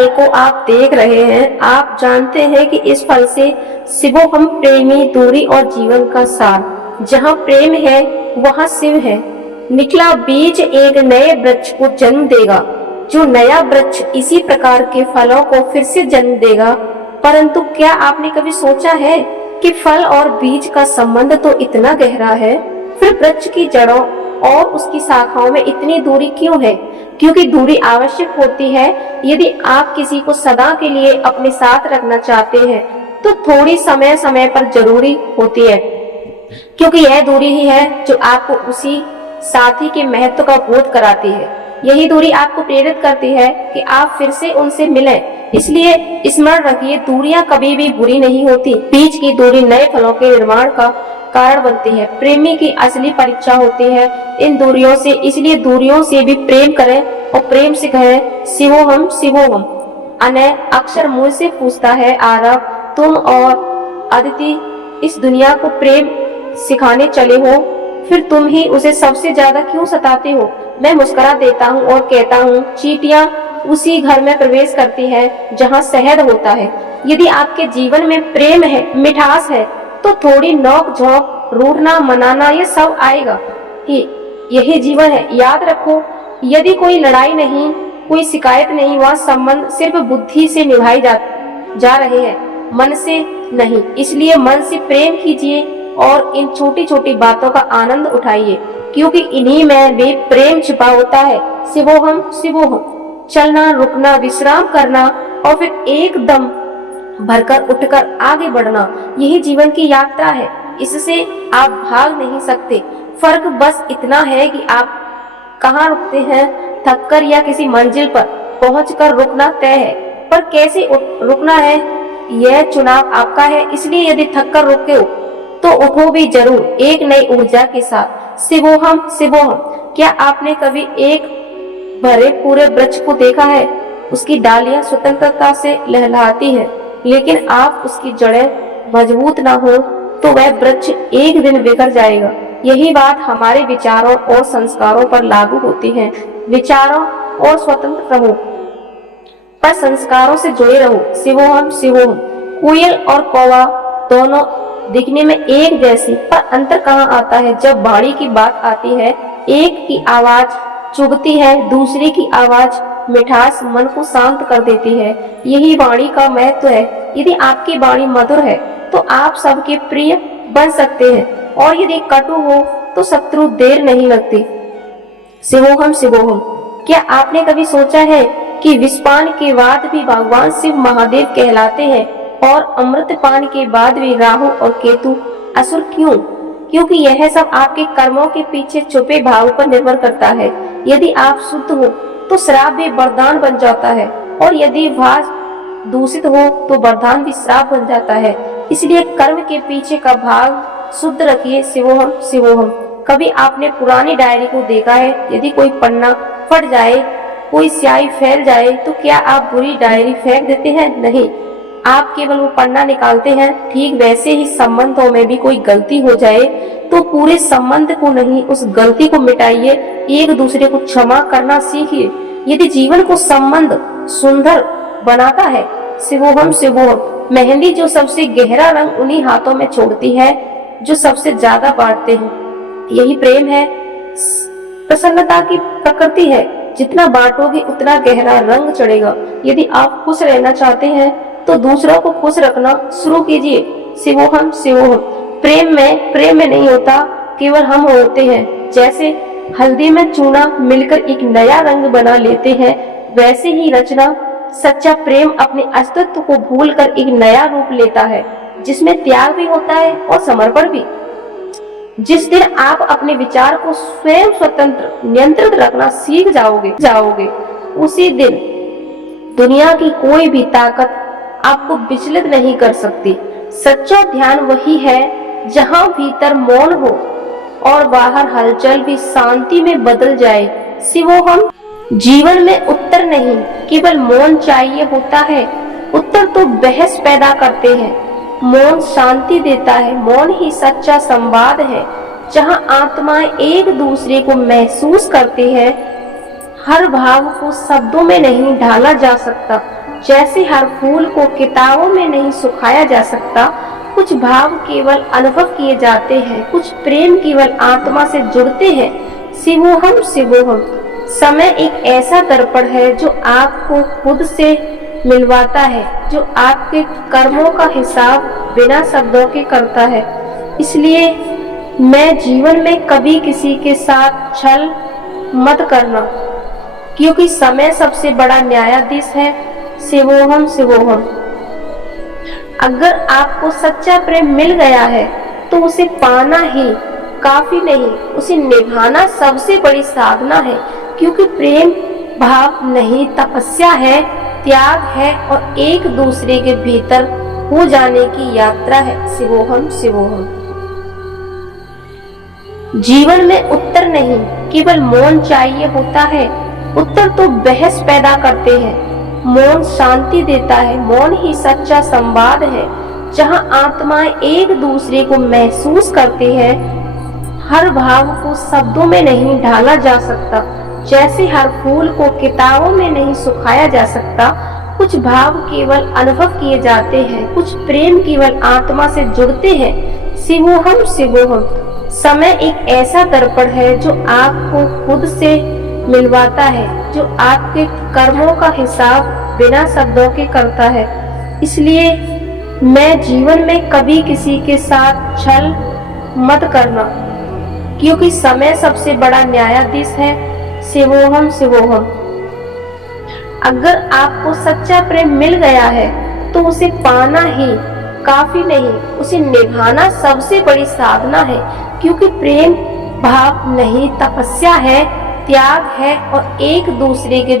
फल को आप देख रहे हैं, आप जानते हैं कि इस फल से शिवोहम प्रेमी दूरी और जीवन का सार। जहाँ प्रेम है वहाँ शिव है। निकला बीज एक नए वृक्ष को जन्म देगा। जो नया वृक्ष इसी प्रकार के फलों को फिर से जन्म देगा। परंतु क्या आपने कभी सोचा है कि फल और बीज का संबंध तो इतना गहरा है, फिर वृक्ष की जड़ों और उसकी शाखाओं में इतनी दूरी क्यों है? क्योंकि दूरी आवश्यक होती है। यदि आप किसी को सदा के लिए अपने साथ रखना चाहते हैं तो थोड़ी समय समय पर जरूरी होती है, क्योंकि यह दूरी ही है जो आपको उसी साथी के महत्व का बोध कराती है। यही दूरी आपको प्रेरित करती है कि आप फिर से उनसे मिलें। इसलिए स्मरण रखिए, दूरियां कभी भी बुरी नहीं होती। बीज की दूरी नए फलों के निर्माण का कारण बनती है। प्रेमी की असली परीक्षा होती है इन दूरियों से। इसलिए दूरियों से भी प्रेम करें और प्रेम से कहें शिवोहम शिवोहम। अनय अक्षर मुझसे पूछता है, आरव तुम और अदिति इस दुनिया को प्रेम सिखाने चले हो, फिर तुम ही उसे सबसे ज्यादा क्यों सताते हो? मैं मुस्कुरा देता हूँ और कहता हूँ, चींटियां उसी घर में प्रवेश करती है जहाँ शहद होता है। यदि आपके जीवन में प्रेम है, मिठास है, तो थोड़ी नोक झोंक, रूठना मनाना ये सब आएगा ही। यही जीवन है। याद रखो, यदि कोई लड़ाई नहीं, कोई शिकायत नहीं, वह संबंध सिर्फ बुद्धि से निभाए जा रहे हैं, मन से नहीं। इसलिए मन से प्रेम कीजिए और इन छोटी छोटी बातों का आनंद उठाइए, क्योंकि इन्हीं में भी प्रेम छिपा होता है। शिवोहम शिवोहम। चलना, रुकना, विश्राम करना और फिर एकदम भरकर उठकर आगे बढ़ना, यही जीवन की यात्रा है। इससे आप भाग नहीं सकते। फर्क बस इतना है कि आप कहाँ रुकते हैं, थककर या किसी मंजिल पर पहुंचकर रुकना तय है, पर कैसे रुकना है यह चुनाव आपका है। इसलिए यदि थककर रुके हो तो उठो भी जरूर, एक नई ऊर्जा के साथ। शिवोहम शिवोहम। क्या आपने कभी एक भरे पूरे वृक्ष को देखा है? उसकी डालियां स्वतंत्रता से लहलहाती हैं, लेकिन आप उसकी जड़ें मजबूत ना हो तो वह वृक्ष एक दिन बिखर जाएगा। यही बात हमारे विचारों और संस्कारों पर लागू होती है। विचारों और स्वतंत्र रहो, पर संस्कारों से जुड़े रहो। शिवोहम शिवोहम। कोयल और कौवा दोनों दिखने में एक जैसी, पर अंतर कहाँ आता है जब वाणी की बात आती है। एक की आवाज चुभती है, दूसरी की आवाज मिठास मन को शांत कर देती है। यही वाणी का महत्व है। यदि आपकी वाणी मधुर है तो आप सबके प्रिय बन सकते हैं, और यदि कटु हो तो शत्रु देर नहीं लगती। शिवोहम शिवोहम। क्या आपने कभी सोचा है कि विषपान के बाद भी भगवान शिव महादेव कहलाते हैं और अमृतपान के बाद भी राहु और केतु असुर क्यों? क्योंकि यह सब आपके कर्मों के पीछे छुपे भाव पर निर्भर करता है। यदि आप शुद्ध हो तो श्राप भी वरदान बन जाता है, और यदि भाव दूषित हो तो वरदान भी श्राप बन जाता है। इसलिए कर्म के पीछे का भाव शुद्ध रखिए। शिवोहम शिवोहम। कभी आपने पुरानी डायरी को देखा है? यदि कोई पन्ना फट जाए, कोई स्याही फैल जाए, तो क्या आप बुरी डायरी फेंक देते हैं? नहीं, आप केवल वो पन्ना निकालते हैं। ठीक वैसे ही संबंधों में भी कोई गलती हो जाए तो पूरे संबंध को नहीं, उस गलती को मिटाइए। एक दूसरे को क्षमा करना सीखिए। यदि जीवन को संबंध सुंदर बनाता है। शिवोहम शिवोहम। मेहंदी जो सबसे गहरा रंग उन्हीं हाथों में छोड़ती है जो सबसे ज्यादा बांटते हैं। यही प्रेम है। प्रसन्नता की प्रकृति है। जितना बांटोगे उतना गहरा रंग चढ़ेगा। यदि आप खुश रहना चाहते हैं तो दूसरों को खुश रखना शुरू कीजिए। शिवोहम शिवोहम। प्रेम में नहीं होता, केवल हम होते हैं। जैसे हल्दी में चूना मिलकर एक नया रंग बना लेते हैं, वैसे ही रचना सच्चा प्रेम अपने अस्तित्व को भूलकर एक नया रूप लेता है, जिसमें त्याग भी होता है और समर्पण भी। जिस दिन आप अपने विचार को स्वयं स्वतंत्र नियंत्रित रखना सीख जाओगे, उसी दिन दुनिया की कोई भी ताकत आपको विचलित नहीं कर सकती। सच्चा ध्यान वही है जहाँ भीतर मौन हो और बाहर हलचल भी शांति में बदल जाए। शिवोहम। जीवन में उत्तर नहीं, केवल मौन चाहिए होता है। उत्तर तो बहस पैदा करते हैं, मौन शांति देता है। मौन ही सच्चा संवाद है, जहाँ आत्माएं एक दूसरे को महसूस करती है। हर भाव को शब्दों में नहीं ढाला जा सकता, जैसे हर फूल को किताबों में नहीं सुखाया जा सकता, कुछ भाव केवल अनुभव किए जाते हैं, कुछ प्रेम केवल आत्मा से जुड़ते हैं। शिवोहम शिवोहम। समय एक ऐसा दर्पण है जो आपको खुद से मिलवाता है, जो आपके कर्मों का हिसाब बिना शब्दों के करता है। इसलिए मैं जीवन में कभी किसी के साथ छल मत करना, क्योंकि समय सबसे बड़ा न्यायाधीश है। शिवोहम शिवोहम। अगर आपको सच्चा प्रेम मिल गया है तो उसे पाना ही काफी नहीं, उसे निभाना सबसे बड़ी साधना है, क्योंकि प्रेम भाव नहीं, तपस्या है, त्याग है और एक दूसरे के भीतर हो जाने की यात्रा है। शिवोहम शिवोहम। जीवन में उत्तर नहीं, केवल मौन चाहिए होता है। उत्तर तो बहस पैदा करते हैं, मौन शांति देता है। मौन ही सच्चा संवाद है, जहां आत्माएं एक दूसरे को महसूस करती हैं। हर भाव को शब्दों में नहीं ढाला जा सकता, जैसे हर फूल को किताबों में नहीं सुखाया जा सकता। कुछ भाव केवल अनुभव किए जाते हैं, कुछ प्रेम केवल आत्मा से जुड़ते हैं। शिवोहम शिवोहम। समय एक ऐसा दर्पण है जो आपको खुद से मिलवाता है, जो आपके कर्मों का हिसाब बिना शब्दों के करता है। इसलिए मैं जीवन में कभी किसी के साथ छल मत करना, क्योंकि समय सबसे बड़ा न्यायाधीश है। शिवोहम शिवोहम। अगर आपको सच्चा प्रेम मिल गया है तो उसे पाना ही काफी नहीं, उसे निभाना सबसे बड़ी साधना है, क्योंकि प्रेम भाव नहीं, तपस्या है, त्याग है और एक दूसरे के